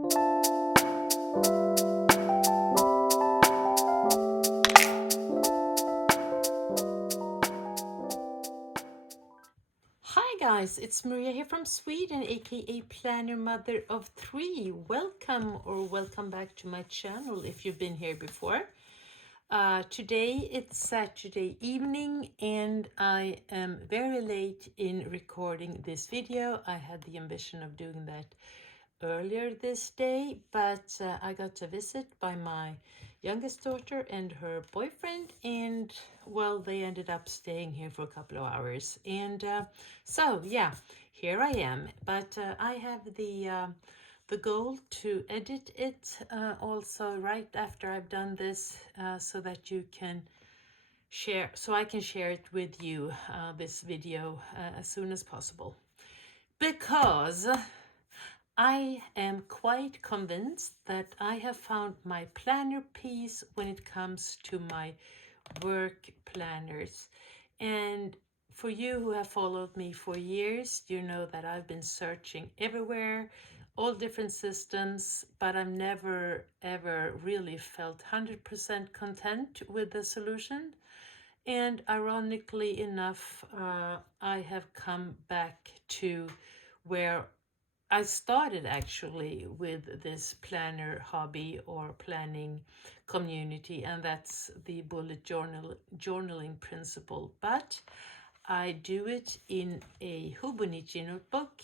Hi guys, it's Maria here from Sweden, aka Planner Mother of Three. Welcome back to my channel if you've been here before. Today it's Saturday evening and I am very late in recording this video. I had the ambition of doing that earlier this day, but I got a visit by my youngest daughter and her boyfriend, and well, they ended up staying here for a couple of hours. And so, yeah, here I am. But I have the goal to edit it also right after I've done this, so that you can share, so I can share it with you, this video, as soon as possible, because I am quite convinced that I have found my planner piece when it comes to my work planners. And for you who have followed me for years, you know that I've been searching everywhere, all different systems, but I've never ever really felt 100% content with the solution. And ironically enough, I have come back to where I started actually with this planner hobby or planning community, and that's the journaling principle. But I do it in a Hobonichi notebook.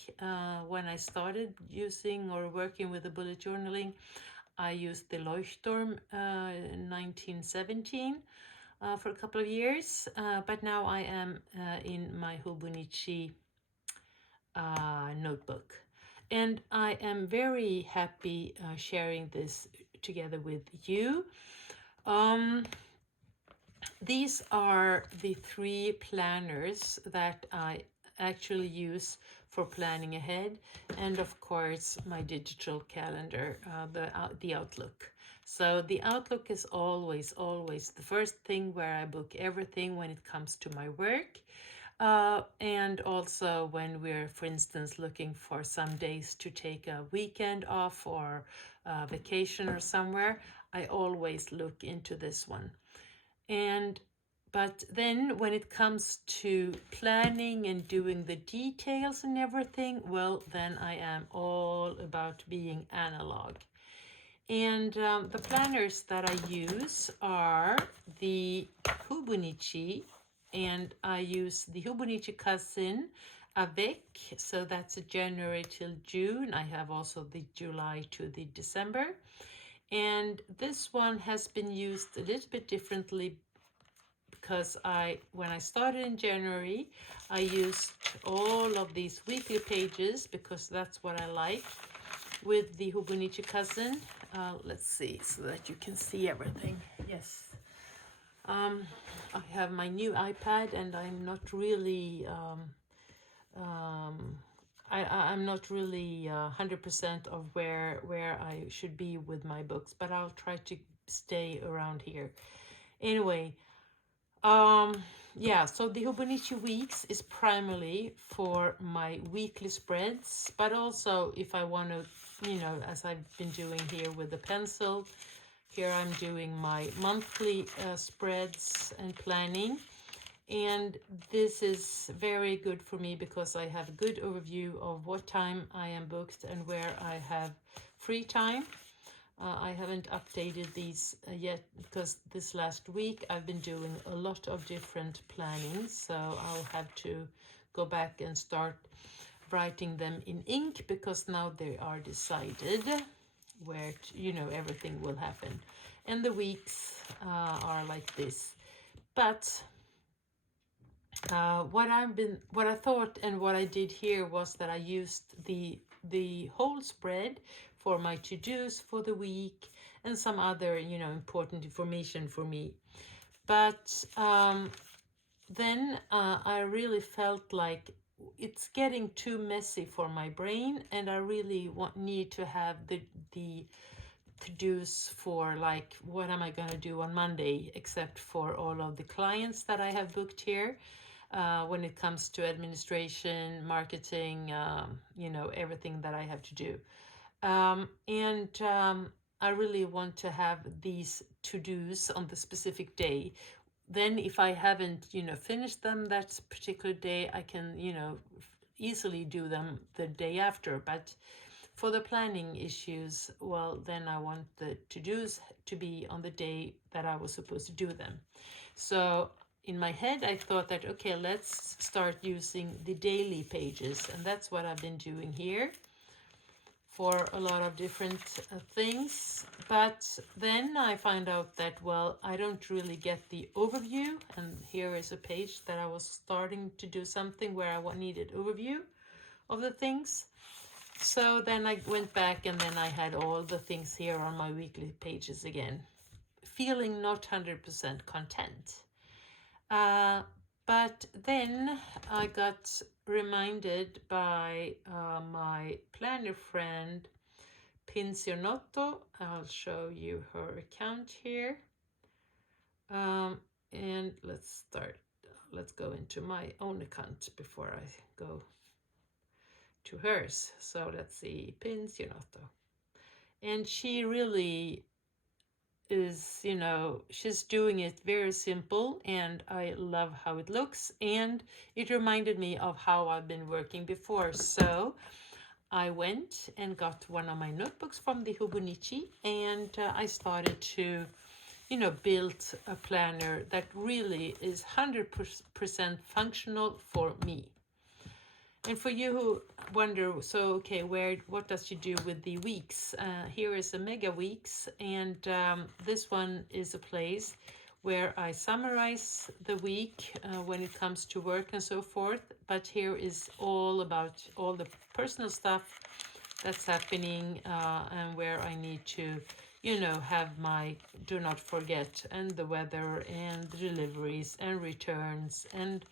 When I started using or working with the bullet journaling, I used the Leuchtturm 1917 for a couple of years, but now I am in my Hobonichi notebook. And I am very happy sharing this together with you. Um, these are the three planners that I actually use for planning ahead, and of course my digital calendar, the Outlook. So the Outlook is always the first thing where I book everything when it comes to my work. And also when we're, for instance, looking for some days to take a weekend off or a vacation or somewhere, I always look into this one. And but then when it comes to planning and doing the details and everything, well, then I am all about being analog. And the planners that I use are the Hobonichi, and I use the Hobonichi Cousin Avec, so that's a January till June. I have also the July to the December. And this one has been used a little bit differently because when I started in January, I used all of these weekly pages because that's what I like with the Hobonichi Cousin. Let's see so that you can see everything. Yes. I have my new iPad and I'm not really I'm not really 100% of where I should be with my books, but I'll try to stay around here. Anyway, yeah, so the Hobonichi Weeks is primarily for my weekly spreads, but also if I want to, as I've been doing here with the pencil, here I'm doing my monthly spreads and planning. And this is very good for me because I have a good overview of what time I am booked and where I have free time. I haven't updated these yet because this last week I've been doing a lot of different plannings, so I'll have to go back and start writing them in ink because now they are decided where everything will happen, and the weeks are like this. But what I thought and what I did here was that I used the whole spread for my to-dos for the week and some other important information for me. But then I really felt like it's getting too messy for my brain, and I really need to have the to-dos for, like, what am I going to do on Monday, except for all of the clients that I have booked here. When it comes to administration, marketing, everything that I have to do. And I really want to have these to-dos on the specific day. Then if I haven't, finished them that particular day, I can, easily do them the day after. But for the planning issues, well, then I want the to-dos to be on the day that I was supposed to do them. So in my head, I thought that, okay, let's start using the daily pages. And that's what I've been doing here for a lot of different things. But then I find out that, well, I don't really get the overview. And here is a page that I was starting to do something where I needed overview of the things. So then I went back and then I had all the things here on my weekly pages again, feeling not 100% content. But then I got reminded by my planner friend, Pinzionotto. I'll show you her account here. And let's start. Let's go into my own account before I go to hers. So let's see, Pinzionotto. And she really is, she's doing it very simple, and I love how it looks, and it reminded me of how I've been working before. So I went and got one of my notebooks from the Hobonichi, and I started to, build a planner that really is 100% functional for me. And for you who wonder, so okay, what does she do with the weeks? Here is a mega weeks, and this one is a place where I summarize the week when it comes to work and so forth. But here is all about all the personal stuff that's happening and where I need to, have my do not forget, and the weather and the deliveries and returns and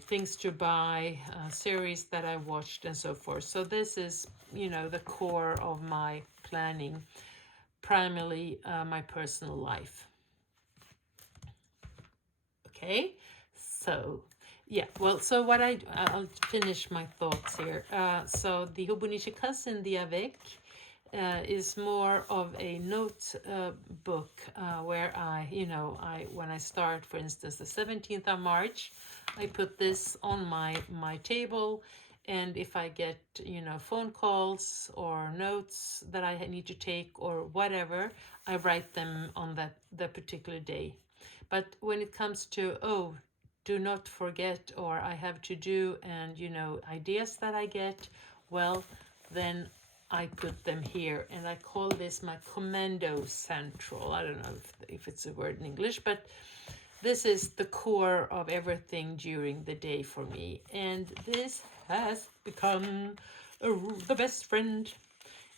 things to buy, series that I watched and so forth. So this is, the core of my planning, primarily my personal life. Okay, so yeah, well, so I'll finish my thoughts here. So the Hobonichi Cousin, the Avec, is more of a note book where when I start, for instance, the 17th of March, I put this on my table, and if I get, phone calls or notes that I need to take or whatever, I write them on the particular day. But when it comes to, do not forget, or I have to do, and, ideas that I get, well, then I put them here, and I call this my commando central. I don't know if it's a word in English, but this is the core of everything during the day for me. And this has become the best friend.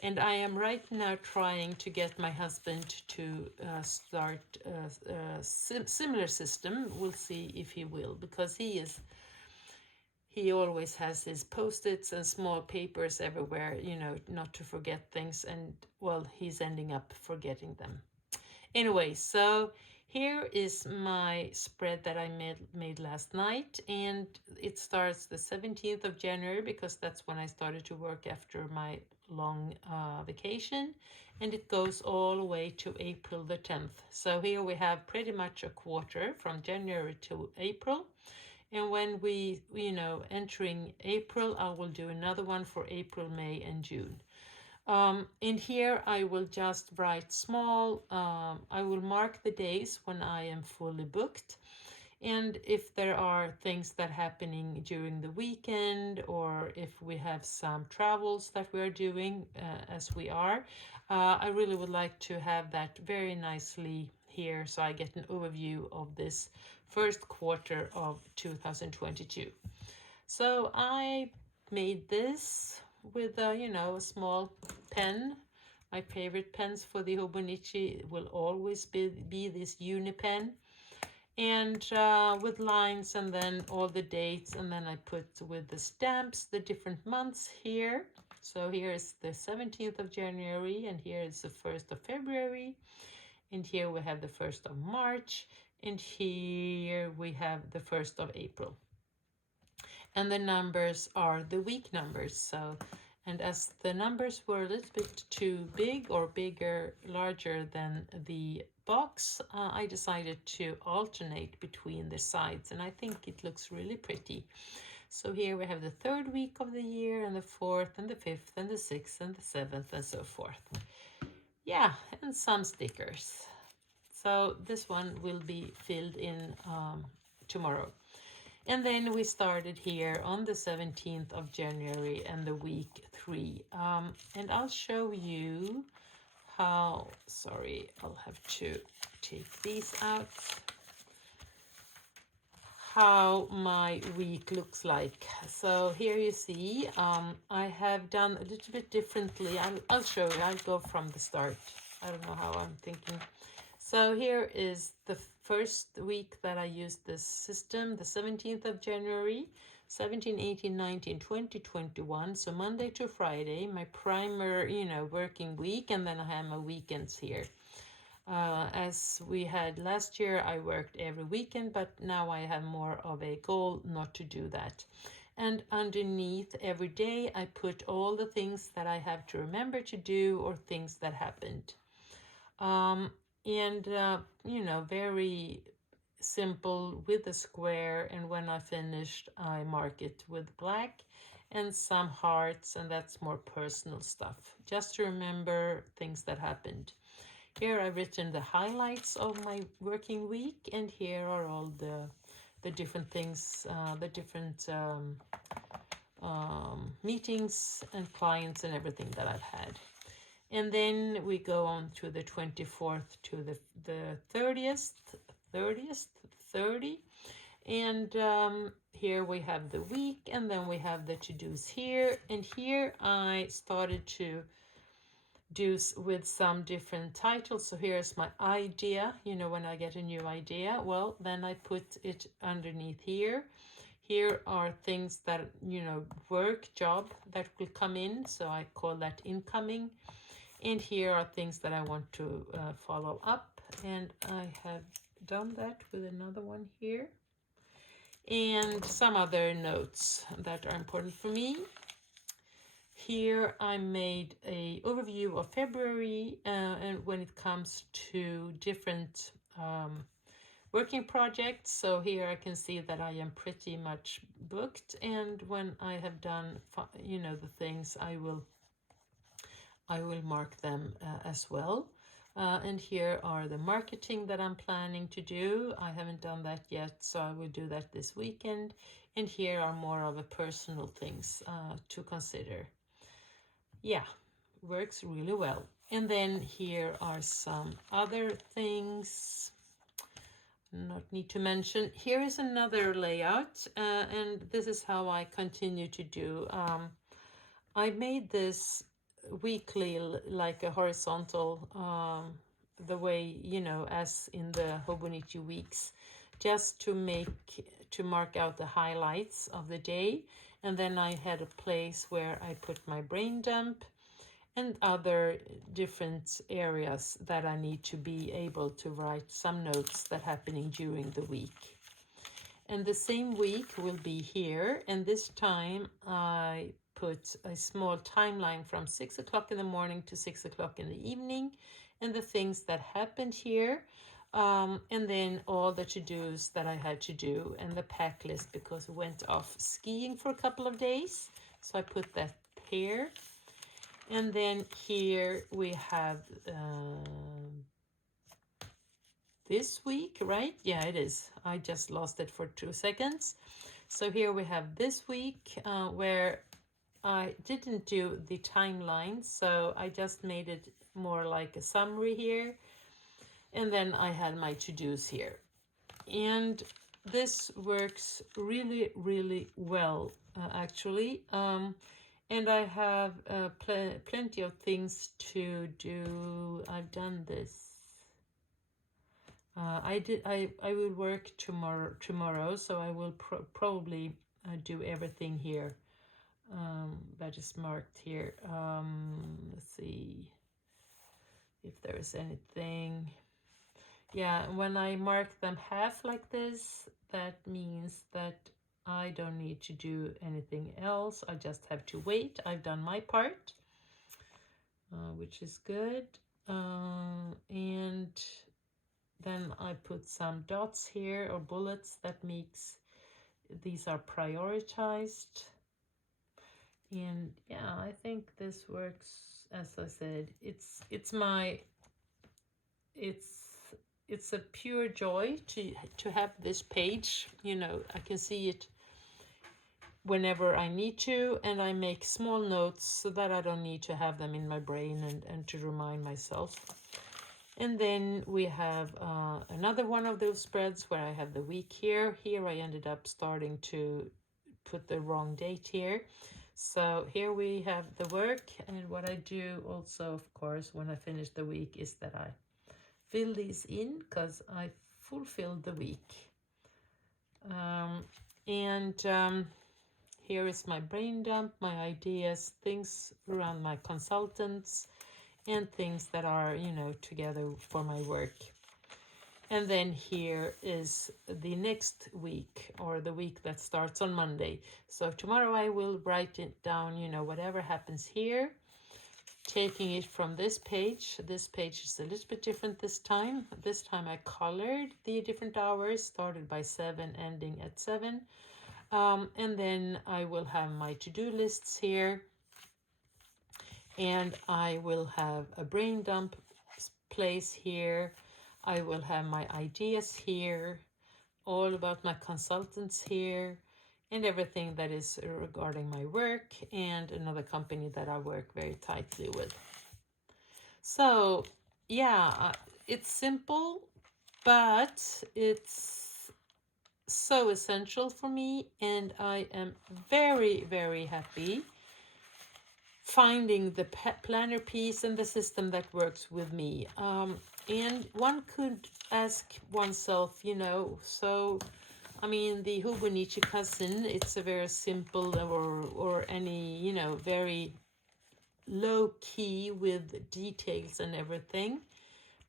And I am right now trying to get my husband to start a similar system. We'll see if he will, because he always has his post-its and small papers everywhere, not to forget things. And, well, he's ending up forgetting them. Anyway, so here is my spread that I made last night. And it starts the 17th of January, because that's when I started to work after my long vacation. And it goes all the way to April the 10th. So here we have pretty much a quarter from January to April. And when we, entering April, I will do another one for April, May, and June. And here I will just write small. I will mark the days when I am fully booked. And if there are things that are happening during the weekend, or if we have some travels that we are doing, as we are, I really would like to have that very nicely here, so I get an overview of this first quarter of 2022. So I made this with a small pen. My favorite pens for the Hobonichi will always be this Uni pen, and with lines, and then all the dates, and then I put with the stamps the different months here. So here is the 17th of January, and here is the 1st of February, and here we have the 1st of March, and here we have the 1st of April. And the numbers are the week numbers. So And as the numbers were a little bit too big or bigger, larger than the box, I decided to alternate between the sides, and I think it looks really pretty. So here we have the third week of the year, and the fourth, and the fifth, and the sixth, and the seventh, and so forth. Yeah, and some stickers. So this one will be filled in tomorrow. And then we started here on the 17th of January and the week 3. And I'll show you how, sorry, I'll have to take these out, how my week looks like. So here you see, I have done a little bit differently. I'll show you, I'll go from the start. I don't know how I'm thinking. So here is the first week that I used this system, the 17th of January, 17, 18, 19, 20, 21. So Monday to Friday, my primary, working week, and then I have my weekends here. As we had last year, I worked every weekend, but now I have more of a goal not to do that. And underneath every day, I put all the things that I have to remember to do or things that happened. Very simple with a square, and when I finished I mark it with black and some hearts, and that's more personal stuff, just to remember things that happened. Here I've written the highlights of my working week, and here are all the different things, the different meetings and clients and everything that I've had. And then we go on to the 24th to the 30th, 30. And here we have the week, and then we have the to-dos here. And here I started to do with some different titles. So here's my idea. When I get a new idea, well, then I put it underneath here. Here are things that, work, job that will come in. So I call that incoming. And here are things that I want to follow up. And I have done that with another one here. And some other notes that are important for me. Here I made an overview of February, and when it comes to different working projects. So here I can see that I am pretty much booked, and when I have done the things, I will mark them as well. And here are the marketing that I'm planning to do. I haven't done that yet, so I will do that this weekend. And here are more of a personal things to consider. Yeah, works really well. And then here are some other things not need to mention. Here is another layout, and this is how I continue to do. I made this weekly, like a horizontal, the way, as in the Hobonichi weeks, just to mark out the highlights of the day. And then I had a place where I put my brain dump and other different areas that I need to be able to write some notes that happening during the week. And the same week will be here, and this time I put a small timeline from 6 o'clock in the morning to 6 o'clock in the evening, and the things that happened here, and then all the to-dos that I had to do, and the pack list, because we went off skiing for a couple of days, so I put that here. And then here we have this week, right? Yeah, it is. I just lost it for 2 seconds. So here we have this week where I didn't do the timeline, so I just made it more like a summary here. And then I had my to-dos here. And this works really, really well, actually. And I have plenty of things to do. I've done this. I will work tomorrow, so I will probably do everything here that is marked here. Let's see if there is anything. Yeah, when I mark them half like this, that means that I don't need to do anything else. I just have to wait. I've done my part, which is good. And then I put some dots here or bullets. That makes these are prioritized. And yeah, I think this works. As I said, it's it's a pure joy to have this page. You know, I can see it whenever I need to, and I make small notes so that I don't need to have them in my brain and to remind myself. And then we have another one of those spreads where I have the week here. Here I ended up starting to put the wrong date here. So here we have the work, and what I do also, of course, when I finish the week is that I fill these in because I fulfilled the week. And here is my brain dump, my ideas, things around my consultants, and things that are, you know, together for my work. And then here is the next week, or the week that starts on Monday. So tomorrow I will write it down, you know, whatever happens here, taking it from this page. This page is a little bit different this time. This time I colored the different hours, started by 7, ending at 7. And then I will have my to-do lists here, and I will have a brain dump place here. I will have my ideas here, all about my consultants here, and everything that is regarding my work and another company that I work very tightly with. So yeah, it's simple, but it's so essential for me, and I am very, very happy finding the planner piece and the system that works with me. And one could ask oneself, you know, so I mean, the Hobonichi cousin, it's a very simple or any, you know, very low key with details and everything.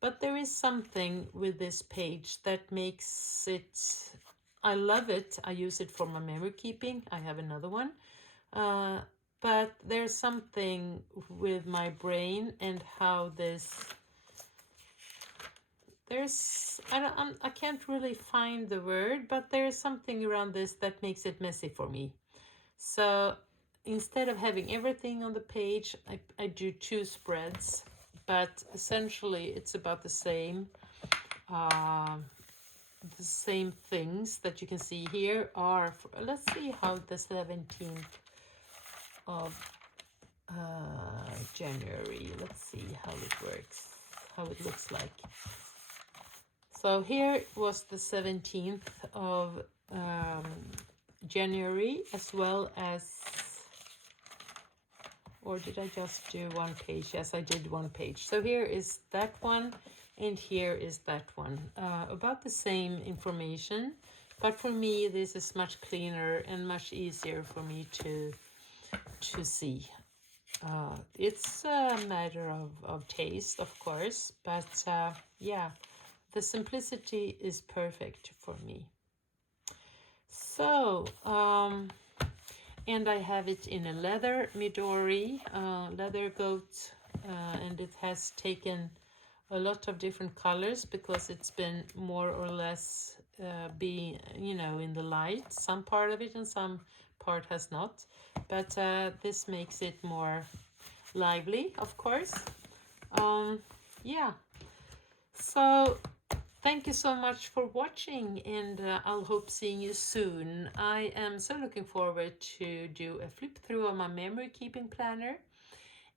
But there is something with this page that makes it, I love it. I use it for my memory keeping. I have another one. But there's something with my brain and how this, I can't really find the word, but there is something around this that makes it messy for me. So instead of having everything on the page, I do 2 spreads, but essentially it's about the same things that you can see here are, let's see how the 17th of January, let's see how it works, how it looks like. So here was the 17th of January, as well as, or did I just do one page? Yes, I did one page. So here is that one, and here is that one. About the same information, but for me this is much cleaner and much easier for me to see. It's a matter of taste, of course, but yeah, the simplicity is perfect for me. So, and I have it in a leather Midori, leather goat, and it has taken a lot of different colors because it's been more or less being, you know, in the light, some part of it and some part has not, but this makes it more lively, of course. Yeah, so thank you so much for watching, and I'll hope seeing you soon. I am so looking forward to do a flip through of my memory keeping planner,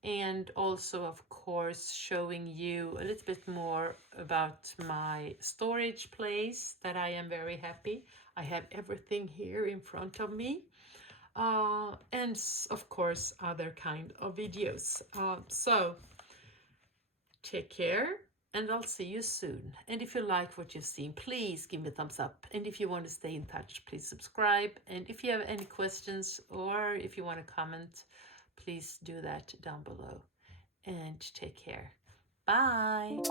and also of course showing you a little bit more about my storage place that I am very happy. I have everything here in front of me, and of course other kind of videos. So take care, and I'll see you soon. And if you like what you've seen, please give me a thumbs up. And if you want to stay in touch, please subscribe. And if you have any questions or if you want to comment, please do that down below. And take care. Bye.